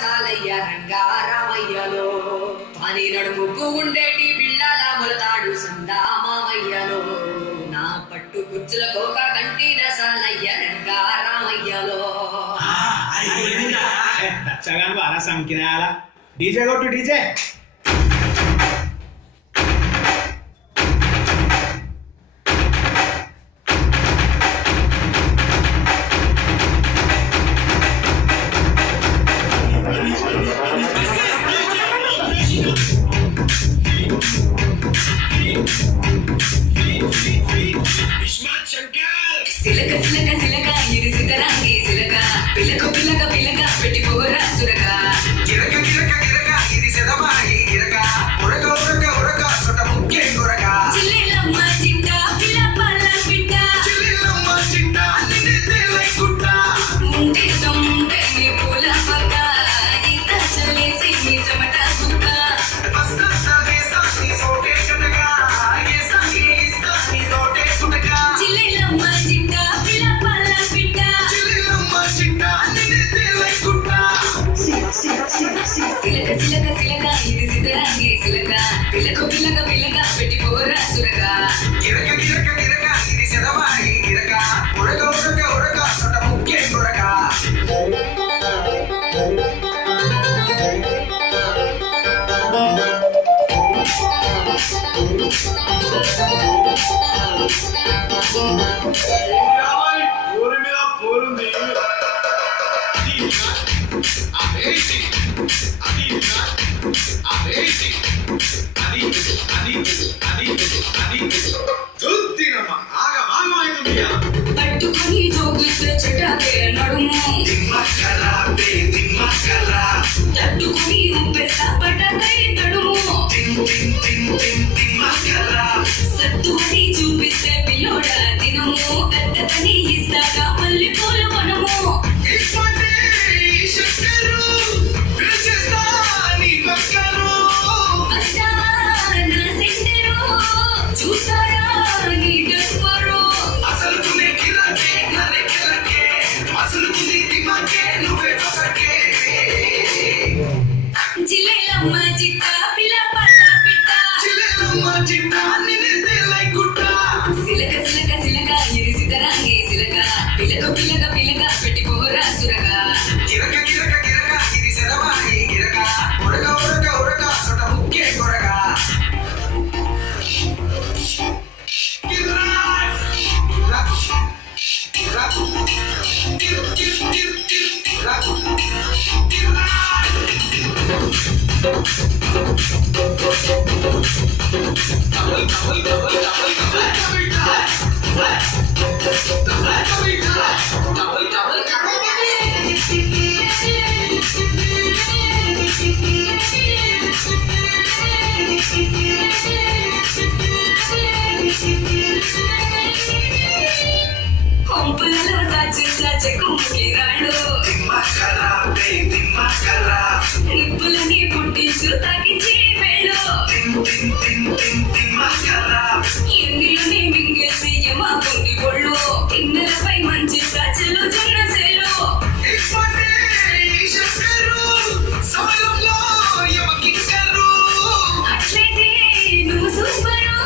సాలయ్య రంగారామయ్యలో పని నడుముకు ఉండేటి బిళ్ళల మొలతాడు సందామామయ్యలో నా పట్టు కుచ్చుల కోక కంటిన సాలయ్య రంగారామయ్యలో నచ్చగాను అలా సంకినాల డీజే కొట్టు డీజే సిలక సిలక సిలక ఇది సితరాంగి సిలక పిలక పిలక పిలక పెట్టిపోరా సురక గిరక గిరక గిరక ఇది సెదమాయి గిరక ఉరక ఉరక ఉరక సొట ముక్కే గురక చిల్లెలమ్మ చింట పిల్ల పల్ల పిట్ట చిల్లెలమ్మ చింట నిన్నే లైకుట్ట ఉంటే తొంటే నీ పూల పక్క ఇస్త చల్లేసి నీ సమట సుక్క బస్తా సాగేస్తా నీ సోటే కటక ఏస్తా నీ తోటే కుటక చిల్లెలమ్మ చింట పిల్ల పల్ల పిట్ట చిల్లెలమ్మ చింట నిన్నే లైకుట్ట సిలక సిలక సిలక ఇది సితరాంగి సిలక పిలక పిలక పిలక పెట్టిపోరా సురక గిరక గిరక గిరక ఇది సెదమాయి గిరక ఉరక ఉరక ఉరక సొట ముక్కే గురక ఊరి మీద పోరుంది పట్టుకుని జోగిస్తే చెట్టాకే నడుము తట్టుకుని ఉప్పేస్తా పటాకై తడుము సత్తువని చూపిస్తే పిల్లోడ దినము పెద్దతని ఇస్తాగా మళ్ళీ పూల మనము అస్తా నా సెంటరు చూసారా నీ డస్పరు జిల్లెలమ్మ జిట్ట పిల్ల పల్ల పిట్ట సిలక సిలక సిలక ఇది సితరాంగి సిలక పిలక పిలక పిలక పెట్టిపోరా సురక గిరక గిరక గిరక ఇది సెదమాయి గిరక ఉరక ఉరక ఉరక సొట ముక్కే గురక కొంపులలో దాచి చాచే కుమ్మకి రాడు నిప్పులని పుట్టించు తాకించి వెళ్ళు ఎన్నిలోనే మింగేసి యమా పొంగి ఒళ్ళు కిన్నెలపై మంచి సాచెలు జొన్న సేలు అట్లయితే నువ్వు సూపరు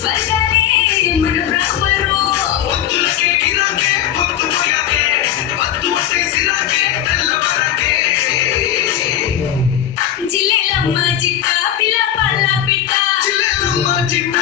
స్వర్గాలే మన ప్రాపరు జిల్లెలమ్మ జిట్ట పిల్ల పల్ల పిట్ట చిల్లెలమ్మ చింట